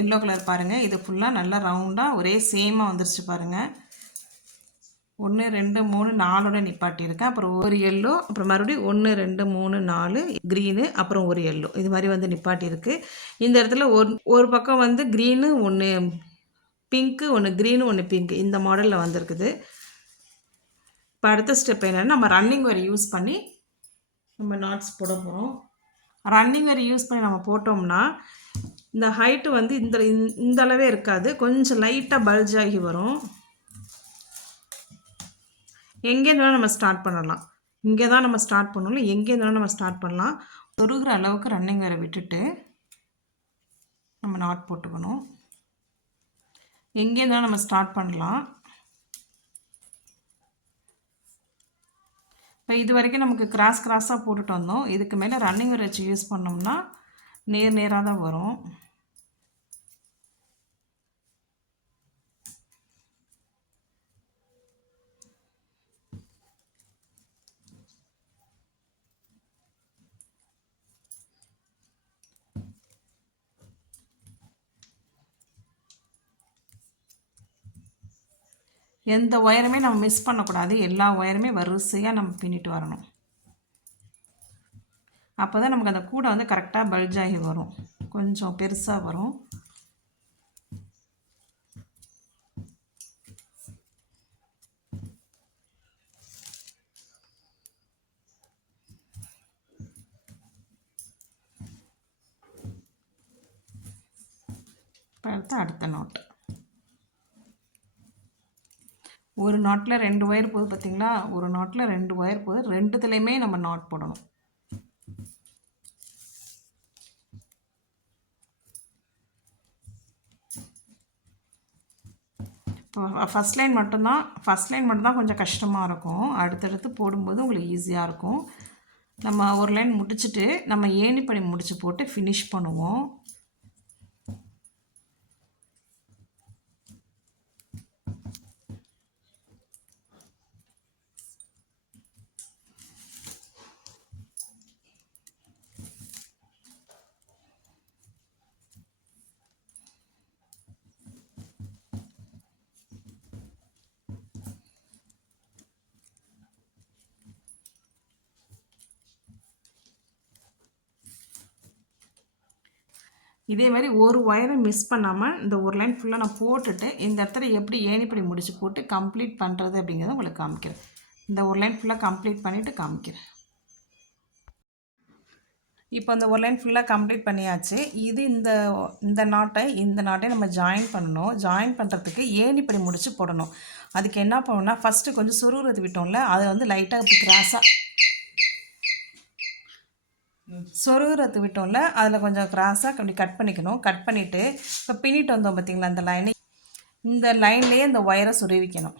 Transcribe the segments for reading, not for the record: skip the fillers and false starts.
Yellow colour பாருங்கள். இது ஃபுல்லாக நல்லா ரவுண்டாக ஒரே சேமாக வந்துருச்சு பாருங்கள். 1 2 3 4ஓட நிப்பாட்டியிருக்கேன். அப்புறம் ஒரு எல்லோ, அப்புறம் மறுபடியும் 1 2 3 4 க்ரீனு, அப்புறம் ஒரு எல்லோ, இது மாதிரி வந்து நிப்பாட்டியிருக்கு. இந்த இடத்துல ஒரு பக்கம் வந்து க்ரீனு 1 பிங்க்கு, 1 க்ரீனு 1 பிங்க்கு, இந்த மாடலில் வந்திருக்குது. இப்போ அடுத்த ஸ்டெப் என்னென்னா, நம்ம ரன்னிங் ஒயர் யூஸ் பண்ணி நம்ம நாட்ஸ் போட போகிறோம். ரன்னிங் ஒயர் யூஸ் பண்ணி நம்ம போட்டோம்னா இந்த ஹைட்டு வந்து இந்த அளவே இருக்காது, கொஞ்சம் லைட்டாக பல்ஜ் ஆகி வரும். எங்கேருந்தாலும் நம்ம ஸ்டார்ட் பண்ணலாம். இங்கே தான் நம்ம ஸ்டார்ட் பண்ணணும், எங்கேருந்தாலும் நம்ம ஸ்டார்ட் பண்ணலாம். சொருகிற அளவுக்கு ரன்னிங் ஒயரை விட்டுட்டு நம்ம நாட் போட்டுக்கணும். எங்கேருந்தாலும் நம்ம ஸ்டார்ட் பண்ணலாம். இப்போ இது வரைக்கும் நமக்கு கிராஸாக போட்டுட்டு வந்தோம். இதுக்கு மேலே ரன்னிங் ஒயர் வச்சு யூஸ் பண்ணோம்னா நேராக தான் வரும். எந்த ஒயருமே நம்ம மிஸ் பண்ணக்கூடாது. எல்லா ஒயருமே வரிசையாக நம்ம பின்னிட்டு வரணும். அப்போ தான் நமக்கு அந்த கூடை வந்து கரெக்டாக பல்ஜ் ஆகி வரும், கொஞ்சம் பெருசாக வரும். அடுத்த நாட், ஒரு நாட்டில் 2 ஒயர் போகுது பார்த்திங்களா? ஒரு நாட்டில் 2 ஒயர் போகுது. ரெண்டுத்துலேயுமே நம்ம நாட் போடணும். இப்போ ஃபஸ்ட் லைன் மட்டும்தான் கொஞ்சம் கஷ்டமாக இருக்கும். அடுத்தடுத்து போடும்போது உங்களுக்கு ஈஸியாக இருக்கும். நம்ம ஒரு லைன் முடிச்சுட்டு நம்ம ஏணிப்படி முடிச்சு போட்டு ஃபினிஷ் பண்ணுவோம். இதே மாதிரி ஒரு ஒயரை மிஸ் பண்ணாமல் இந்த ஒரு லைன் ஃபுல்லாக நான் போட்டுட்டு இந்த இடத்துல எப்படி ஏணிப்படி முடிச்சு போட்டு கம்ப்ளீட் பண்ணுறது அப்படிங்கிறத உங்களுக்கு காமிக்கிறேன். இந்த ஒரு லைன் ஃபுல்லாக கம்ப்ளீட் பண்ணிவிட்டு காமிக்கிறேன். இப்போ அந்த ஒரு லைன் ஃபுல்லாக கம்ப்ளீட் பண்ணியாச்சு. இது இந்த நாட்டை நம்ம ஜாயின் பண்ணணும். ஜாயின் பண்ணுறதுக்கு ஏணிப்படி முடிச்சு போடணும். அதுக்கு என்ன பண்ணணும்னா, ஃபஸ்ட்டு கொஞ்சம் சுருகிறது விட்டோம்ல, அதை வந்து லைட்டாக இப்படி கிராஸாக சொருகிறது விட்டோம்ல, அதில் கொஞ்சம் கிராஸாக அப்படி கட் பண்ணிக்கணும். கட் பண்ணிவிட்டு இப்போ பின்னிட்டு வந்தோம் பார்த்திங்களா, அந்த லைனை, இந்த லைன்லேயே இந்த ஒயரை சுருவிக்கணும்.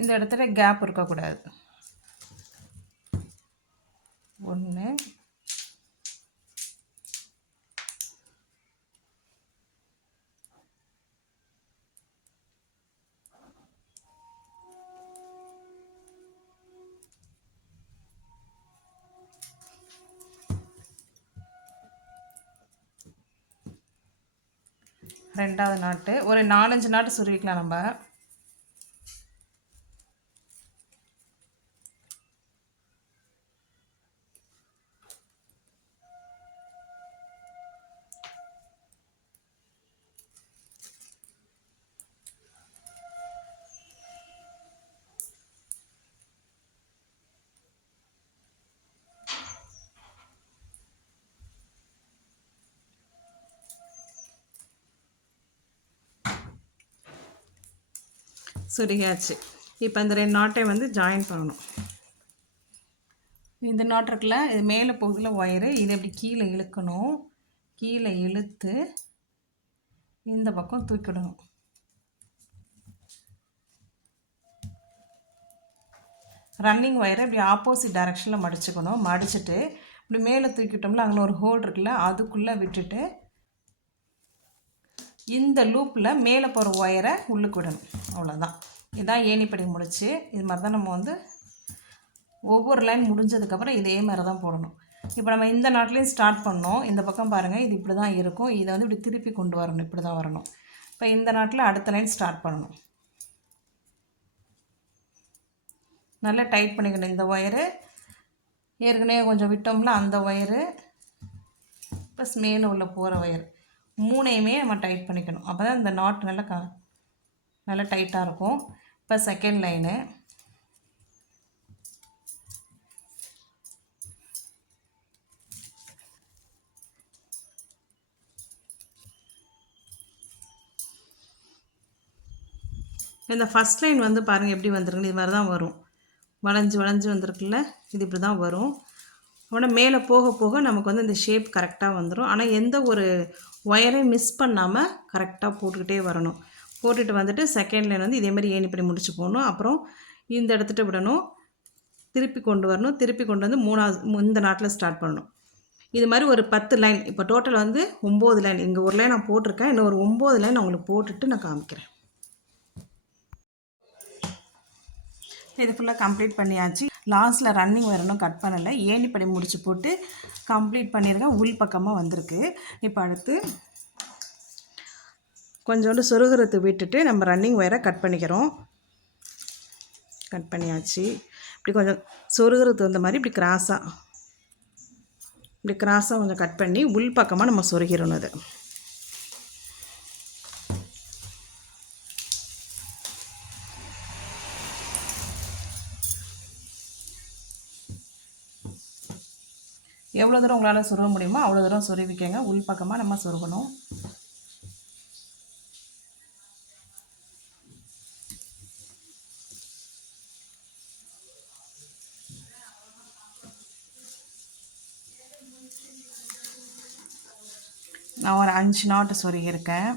இந்த இடத்துல கேப் இருக்கக்கூடாது. 1 ரெண்டாவது நாட்டு ஒரு 4-5 நாட்டு சுருவிக்கலாம் நம்ம. சுருகியாச்சு. இப்போ இந்த 2 நாட்டை வந்து ஜாயின் பண்ணணும். இந்த நாட் இருக்குல்ல, இது மேலே போகுதுல ஒயரு, இது எப்படி கீழே இழுக்கணும். கீழே இழுத்து இந்த பக்கம் தூக்கிடணும். ரன்னிங் ஒயரை இப்படி ஆப்போசிட் டைரெக்ஷனில் மடிச்சுக்கணும். மடிச்சுட்டு இப்படி மேலே தூக்கிட்டோம்ல, அங்கே ஒரு ஹோல் இருக்குல்ல, அதுக்குள்ளே விட்டுட்டு இந்த லூப்பில் மேலே போகிற ஒயரை உள்ளுக்கு விடணும். அவ்வளோதான். இதுதான் ஏணிப்படி முடிச்சு. இது மாதிரி தான் நம்ம வந்து ஒவ்வொரு லைன் முடிஞ்சதுக்கப்புறம் இதே மாதிரி தான் போடணும். இப்போ நம்ம இந்த நாட்லேயும் ஸ்டார்ட் பண்ணோம். இந்த பக்கம் பாருங்கள், இது இப்படி தான் இருக்கும். இதை வந்து இப்படி திருப்பி கொண்டு வரணும். இப்படி தான் வரணும். இப்போ இந்த நாட்டில் அடுத்த லைன் ஸ்டார்ட் பண்ணணும். நல்லா டைட் பண்ணிக்கணும். இந்த ஒயரு ஏற்கனவே கொஞ்சம் விட்டோம்ல, அந்த ஒயரு ப்ளஸ் மேலே உள்ள போகிற ஒயர், மூணையுமே நம்ம டைட் பண்ணிக்கணும். அப்போ தான் இந்த நாட் நல்லா டைட்டாக இருக்கும். இப்போ செகண்ட் லைனு இந்த ஃபஸ்ட் லைன் வந்து பாருங்கள் எப்படி வந்துருக்குன்னு. இது மாதிரி தான் வரும். வளைஞ்சு வந்திருக்குல்ல, இது இப்படி தான் வரும். ஆனால் மேலே போக போக நமக்கு வந்து இந்த ஷேப் கரெக்டாக வந்துடும். ஆனால் எந்த ஒரு ஒயரையும் மிஸ் பண்ணாமல் கரெக்டாக போட்டுக்கிட்டே வரணும். போட்டுட்டு வந்துட்டு செகண்ட் லைன் வந்து இதேமாதிரி ஏணிப்படி முடிச்சு போகணும். அப்புறம் இந்த இடத்துட்ட விடணும், திருப்பி கொண்டு வரணும், திருப்பி கொண்டு வந்து இந்த நாட்டில் ஸ்டார்ட் பண்ணணும். இது மாதிரி ஒரு 10 லைன். இப்போ டோட்டல் வந்து 9 லைன். இங்கே ஒரு லைன் நான் போட்டிருக்கேன். இன்னும் ஒரு 9 லைன் உங்களுக்கு போட்டுட்டு நான் காமிக்கிறேன். இது ஃபுல்லாக கம்ப்ளீட் பண்ணியாச்சு. லாஸ்ட்டில் ரன்னிங் வரணும், கட் பண்ணலை. ஏணிப்படி முடிச்சு போட்டு கம்ப்ளீட் பண்ணியிருக்கேன். உள் பக்கமாக வந்திருக்கு. இப்போ அடுத்து கொஞ்சோண்டு சொருகிறத்து விட்டுட்டு நம்ம ரன்னிங் ஒயரை கட் பண்ணிக்கிறோம். கட் பண்ணியாச்சு. இப்படி கொஞ்சம் சொருகிறது வந்த மாதிரி இப்படி கிராஸாக கொஞ்சம் கட் பண்ணி உள் பக்கமாக நம்ம சொருகிறணும். அது எவ்வளோ தூரம் உங்களால் சொருக முடியுமோ அவ்வளோ தூரம் சொருவிக்கங்க. உள் பக்கமாக நம்ம சொருகணும். நான் ஒரு 5 நாட்டு சொருகியிருக்கேன்.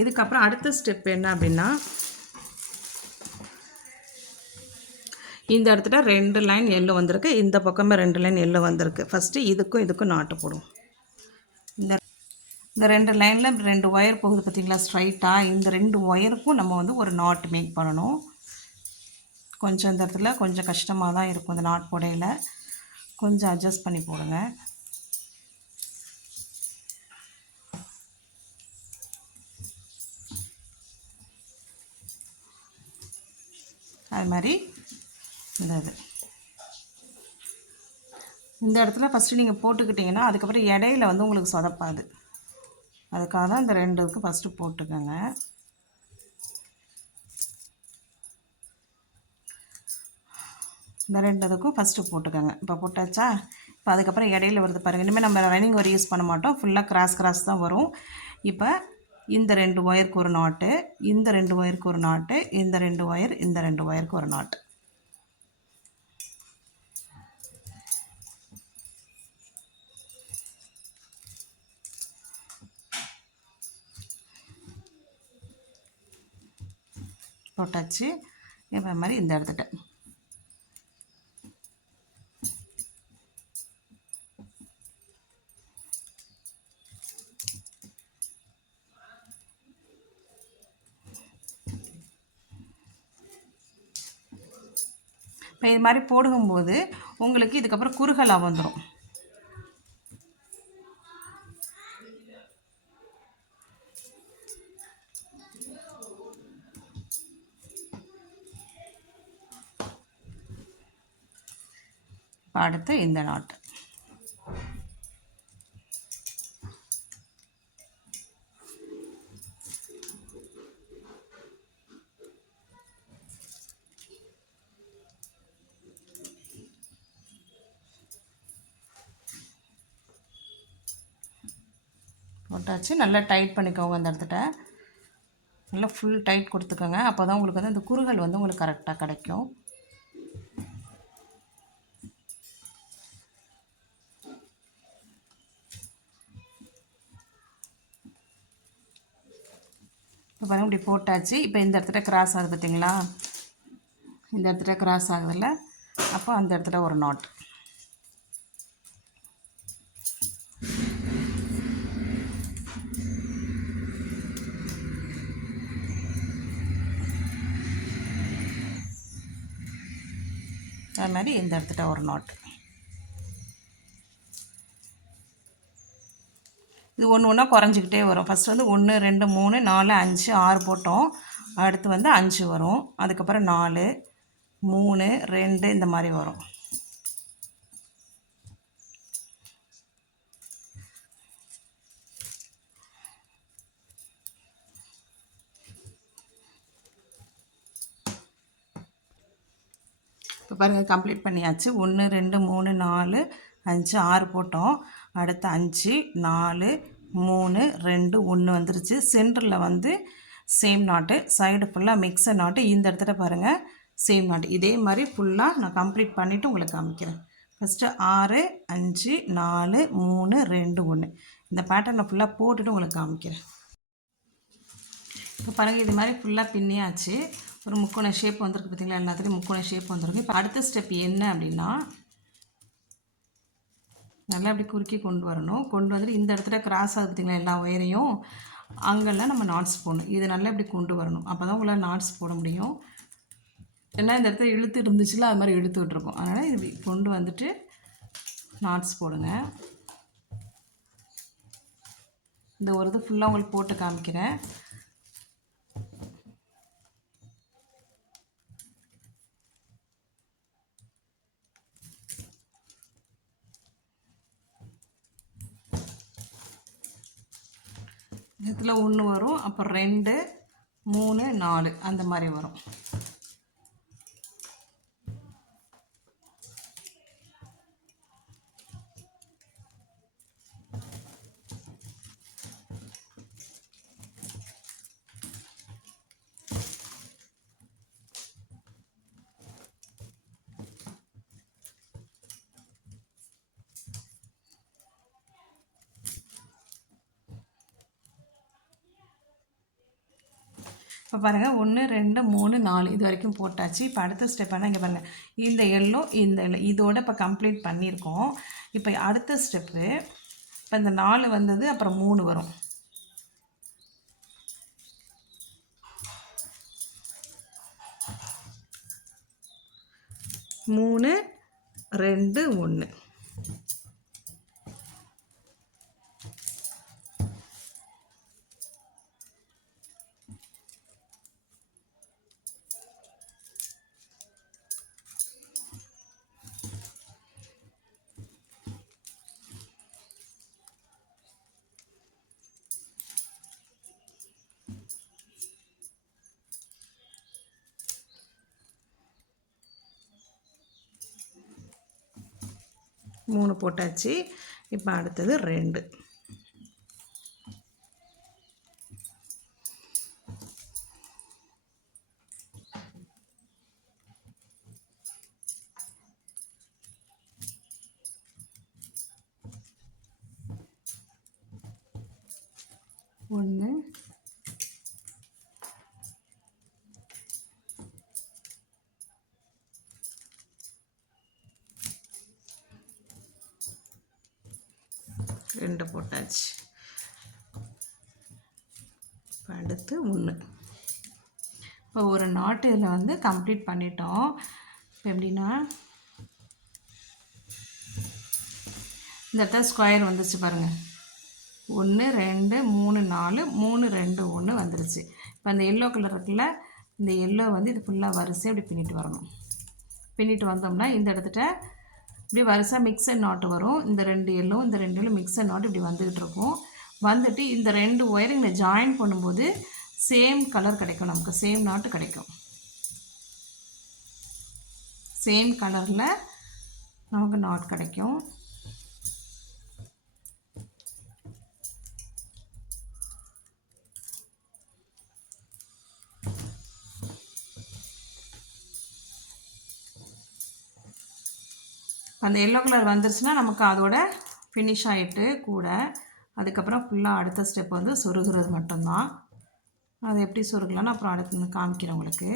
இதுக்கப்புறம் அடுத்த ஸ்டெப் என்ன அப்படின்னா, இந்த இடத்துல 2 லைன் எல்லோ வந்திருக்கு. இந்த பக்கமே 2 லைன் எல்லோ வந்திருக்கு. ஃபஸ்ட்டு இதுக்கும் நாட்டு போடுவோம். இந்த 2 லைனில் 2 ஒயர் போகுது பார்த்திங்களா ஸ்ட்ரைட்டாக. இந்த 2 ஒயருக்கும் நம்ம வந்து ஒரு நாட் மேக் பண்ணணும். கொஞ்சம் இந்த இடத்துல கொஞ்சம் கஷ்டமாக தான் இருக்கும். இந்த நாட் போடையில் கொஞ்சம் அட்ஜஸ்ட் பண்ணி போடுங்க. அது மாதிரி இந்த இடத்துல ஃபஸ்ட்டு நீங்கள் போட்டுக்கிட்டிங்கன்னா அதுக்கப்புறம் இடையில வந்து உங்களுக்கு சொதப்பாது. அதுக்காக தான் இந்த 2க்கு ஃபஸ்ட்டு போட்டுக்கோங்க. இந்த 2க்கும் ஃபஸ்ட்டு போட்டுக்கோங்க. இப்போ போட்டாச்சா? இப்போ அதுக்கப்புறம் இடையில வருது பாருங்கள். இனிமேல் நம்ம ரன்னிங் ஒயர் யூஸ் பண்ண மாட்டோம். ஃபுல்லாக கிராஸ் தான் வரும். இப்போ இந்த 2 ஒயருக்கு ஒரு நாட்டு, இந்த 2 ஒயருக்கு ஒரு நாட்டு, இந்த 2 ஒயர், இந்த 2 ஒயருக்கு ஒரு நாட்டு. போட்டாச்சு. இப்போ மாதிரி இந்த இடத்துட்ட இப்போ இது மாதிரி போடும்போது உங்களுக்கு இதுக்கப்புறம் குறுகலாக வந்துடும். அடுத்து இந்த நாட்டு போட்டாச்சு. நல்லா டைட் பண்ணிக்கோங்க. அந்த இடத்துல நல்லா ஃபுல் டைட் கொடுத்துக்கோங்க. அப்போ தான் உங்களுக்கு வந்து அந்த குறுகல் வந்து உங்களுக்கு கரெக்டாக கிடைக்கும். இப்போ பாருங்கள் இப்படி போட்டாச்சு. இப்போ இந்த இடத்துல கிராஸ் ஆகுது பார்த்திங்களா? இந்த இடத்துல கிராஸ் ஆகுதில்ல, அப்போ அந்த இடத்துல ஒரு நாட். அது மாதிரி இந்த இடத்துல ஒரு நாட். இது ஒன்று ஒன்றா குறைஞ்சிக்கிட்டே வரும். ஃபஸ்ட்டு வந்து 1 2 3 4 5 6 போட்டோம். அடுத்து வந்து 5 வரும். அதுக்கப்புறம் 4 3 2 இந்த மாதிரி வரும். இப்போ பாருங்கள், கம்ப்ளீட் பண்ணியாச்சு. 1 2 3 4 5 6 போட்டோம். அடுத்து 5 4 3 2 1 வந்துருச்சு. சென்டரில் வந்து சேம் நாட்டு, சைடு ஃபுல்லாக மிக்சர் நாட்டு. இந்த இடத்துல பாருங்கள் சேம் நாட்டு. இதே மாதிரி ஃபுல்லாக நான் கம்ப்ளீட் பண்ணிவிட்டு உங்களுக்கு காமிக்கிறேன். ஃபஸ்ட்டு 6 5 4 3 2 1 இந்த பேட்டர்னை ஃபுல்லாக போட்டுட்டு உங்களுக்கு காமிக்கிறேன். இப்போ பாருங்கள், இது மாதிரி ஃபுல்லாக பின்னியாச்சு. ஒரு முக்கோண ஷேப் வந்திருக்கு பார்த்திங்களா, எல்லாத்துலேயும் முக்கோண ஷேப் வந்திருக்கு. இப்போ அடுத்த ஸ்டெப் என்ன அப்படின்னா, நல்லா அப்படி குறுக்கி கொண்டு வரணும். கொண்டு வந்துட்டு இந்த இடத்துல கிராஸ் ஆகுது பார்த்திங்களா, எல்லா ஒயரையும் அங்கெல்லாம் நம்ம நாட்ஸ் போடணும். இது நல்லா இப்படி கொண்டு வரணும். அப்போ தான் உங்களால் நாட்ஸ் போட முடியும். ஏன்னா இந்த இடத்துல இழுத்து இருந்துச்சுல, அது மாதிரி இழுத்து விட்டுருக்கோம். அதனால் இது கொண்டு வந்துட்டு நாட்ஸ் போடுங்க. இந்த ஒரு இது ஃபுல்லாக உங்களுக்கு போட்டு காமிக்கிறேன். இதில் 1 வரும், அப்புறம் 2 3 4 அந்த மாதிரி வரும். இப்போ பாருங்கள், 1 2 3 4 இது வரைக்கும் போட்டாச்சு. இப்போ அடுத்த ஸ்டெப் ஆனால் இங்கே பாருங்கள், இந்த எல்லோ இந்த எல்லோ இதோட இப்போ கம்ப்ளீட் பண்ணியிருக்கோம். இப்போ அடுத்த ஸ்டெப்பு, இப்போ இந்த 4 வந்தது, அப்புறம் 3 வரும். மூணு 2 1 3 போட்டாச்சு. இப்போ அடுத்தது 2. ஒன்று 2 போட்டாச்சு. இப்போ அடுத்து 1. இப்போ ஒரு நாட்டு இதில் வந்து கம்ப்ளீட் பண்ணிட்டோம். இப்போ எப்படின்னா, இந்த இடத்துல ஸ்கொயர் வந்துச்சு பாருங்கள். 1 2 3 4 3 2 1 வந்துருச்சு. இப்போ அந்த எல்லோ கலர் இருக்குல்ல, இந்த எல்லோ வந்து இது ஃபுல்லாக வரிசை இப்படி பின்னிட்டு வரணும். பின்னிட்டு வந்தோம்னா இந்த இடத்துல இப்படி வரிசை மிக்சட் நாட்டு வரும். இந்த 2 எல்லோ இந்த 2 எல்லோ மிக்சட் நாட்டு இப்படி வந்துகிட்டு இருக்கும். வந்துட்டு இந்த 2 ஒயரிங்களை ஜாயின் பண்ணும்போது சேம் கலர் கிடைக்கும், நமக்கு சேம் நாட்டு கிடைக்கும். சேம் கலரில் நமக்கு நாட் கிடைக்கும். அந்த எல்லோ கலர் வந்துருச்சுன்னா நமக்கு அதோட ஃபினிஷ் ஆகிட்டு கூட. அதுக்கப்புறம் ஃபுல்லாக அடுத்த ஸ்டெப் வந்து சொருகிறது மட்டும்தான். அது எப்படி சொருகலான்னு அப்புறம் அடுத்து காமிக்கிறேன் உங்களுக்கு.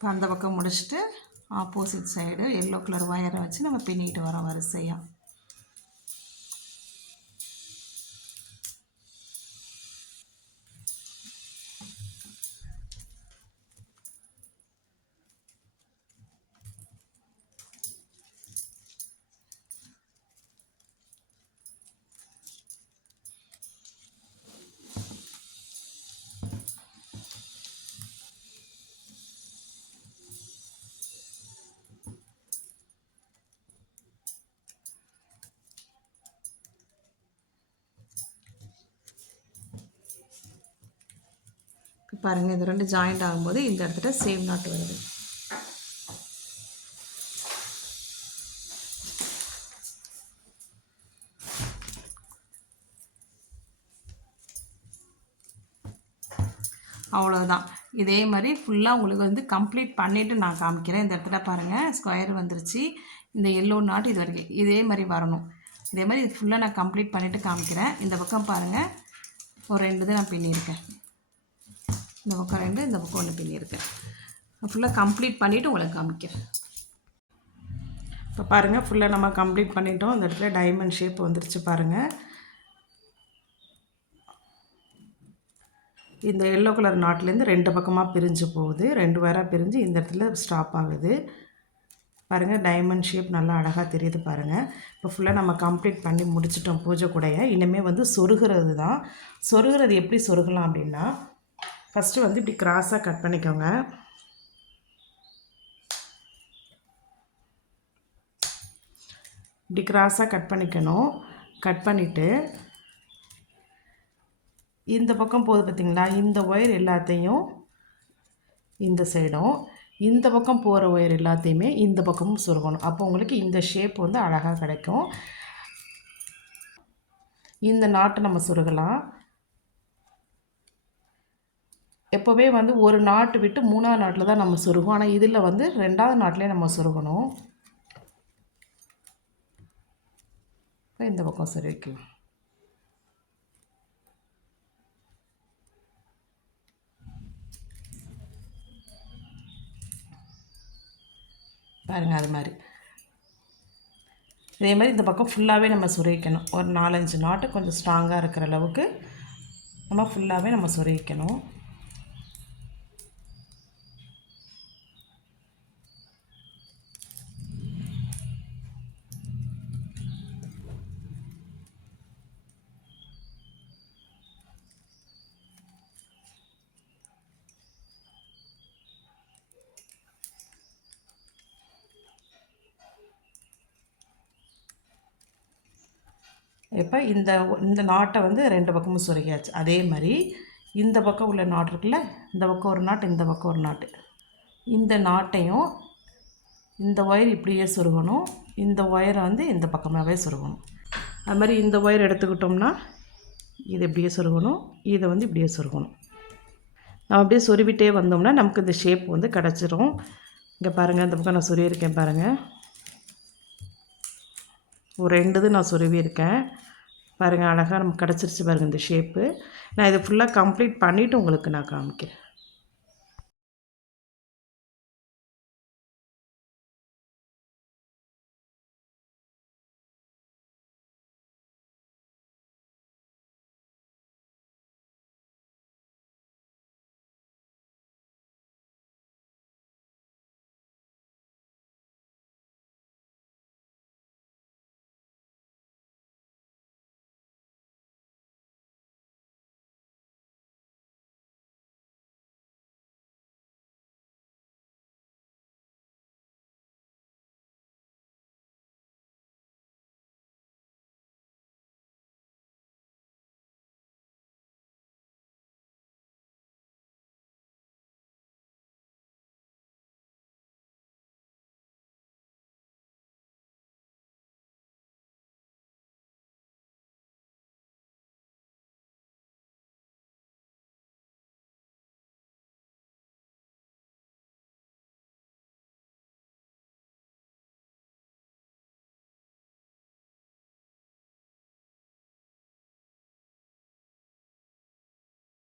இப்போ அந்த பக்கம் முடிச்சுட்டு ஆப்போசிட் சைடு எல்லோ கலர் ஒயரை வச்சு நம்ம பின்னிட்டு வரோம் வரிசையாக. பாருங்கள், இது ரெண்டு ஜாயிண்ட் ஆகும்போது இந்த இடத்துல சேம் நாட் வருது. அவ்வளோதான். இதே மாதிரி ஃபுல்லாக உங்களுக்கு வந்து கம்ப்ளீட் பண்ணிவிட்டு நான் காமிக்கிறேன். இந்த இடத்துல பாருங்கள் ஸ்கொயர் வந்துருச்சு. இந்த எல்லோ நாட் இது வரைக்கும் இதே மாதிரி வரணும். இதே மாதிரி இது ஃபுல்லாக நான் கம்ப்ளீட் பண்ணிவிட்டு காமிக்கிறேன். இந்த பக்கம் பாருங்கள், ஒரு 2 தான் நான் பின்னியிருக்கேன். இந்த பக்கம் 2, இந்த பக்கம் 1 பின்னியிருக்கேன். ஃபுல்லாக கம்ப்ளீட் பண்ணிவிட்டு உங்களுக்கு காமிக்கிறேன். இப்போ பாருங்கள், ஃபுல்லாக நம்ம கம்ப்ளீட் பண்ணிட்டோம். இந்த இடத்துல டைமண்ட் ஷேப் வந்துருச்சு பாருங்கள். இந்த எல்லோ கலர் நாட்லேருந்து 2 பக்கமாக பிரிஞ்சு போகுது. 2 வேராக பிரிஞ்சு இந்த இடத்துல ஸ்டாப் ஆகுது பாருங்கள். டைமண்ட் ஷேப் நல்லா அழகாக தெரியுது பாருங்கள். இப்போ ஃபுல்லாக நம்ம கம்ப்ளீட் பண்ணி முடிச்சிட்டோம் பூஜை கூடைய. இனிமேல் வந்து சொருகிறது தான். சொருகிறது எப்படி சொருகலாம் அப்படின்னா, ஃபஸ்ட்டு வந்து இப்படி கிராஸாக கட் பண்ணிக்கோங்க. இப்படி கிராஸாக கட் பண்ணிக்கணும். கட் பண்ணிவிட்டு இந்த பக்கம் போகுது பார்த்திங்களா, இந்த ஒயர் எல்லாத்தையும் இந்த சைடும், இந்த பக்கம் போகிற ஒயர் எல்லாத்தையுமே இந்த பக்கமும் சொருகணும். அப்போ உங்களுக்கு இந்த ஷேப் வந்து அழகாக கிடைக்கும். இந்த நாட்டை நம்ம சொருகலாம். எப்போவே வந்து ஒரு நாட்டு விட்டு 3ஆவது நாட்டில் தான் நம்ம சொருகும். ஆனால் இதில் வந்து 2ஆவது நாட்டிலே நம்ம சொருகணும். இந்த பக்கம் சொருகிக்கலாம். பாருங்கள், அது மாதிரி இதே மாதிரி இந்த பக்கம் ஃபுல்லாகவே நம்ம சொருகிக்கணும். ஒரு 4-5 நாட்டு கொஞ்சம் ஸ்ட்ராங்காக இருக்கிற அளவுக்கு நம்ம ஃபுல்லாகவே நம்ம சொருகிக்கணும். இப்போ இந்த நாட்டை வந்து 2 பக்கமும் சொருகியாச்சு. அதே மாதிரி இந்த பக்கம் உள்ள நாட் இருக்குல்ல, இந்த பக்கம் ஒரு நாட்டு, இந்த பக்கம் ஒரு நாட்டு. இந்த நாட்டையும் இந்த ஒயர் இப்படியே சொருகணும். இந்த ஒயரை வந்து இந்த பக்கமாகவே சொருகணும். அது மாதிரி இந்த ஒயர் எடுத்துக்கிட்டோம்னா இது இப்படியே சொருகணும், இதை வந்து இப்படியே சொருகணும். நம்ம அப்படியே சொருவிட்டே வந்தோம்னா நமக்கு இந்த ஷேப் வந்து கிடச்சிரும். இங்கே பாருங்கள், இந்த பக்கம் நான் சொருவியிருக்கேன் பாருங்கள். ஒரு 2 இது நான் சொருவியிருக்கேன் பாருங்கள். அழகாக நமக்கு கிடச்சிருச்சு பாருங்கள் இந்த ஷேப்பு. நான் இதை ஃபுல்லாக கம்ப்ளீட் பண்ணிவிட்டு உங்களுக்கு நான் காமிக்கிறேன்.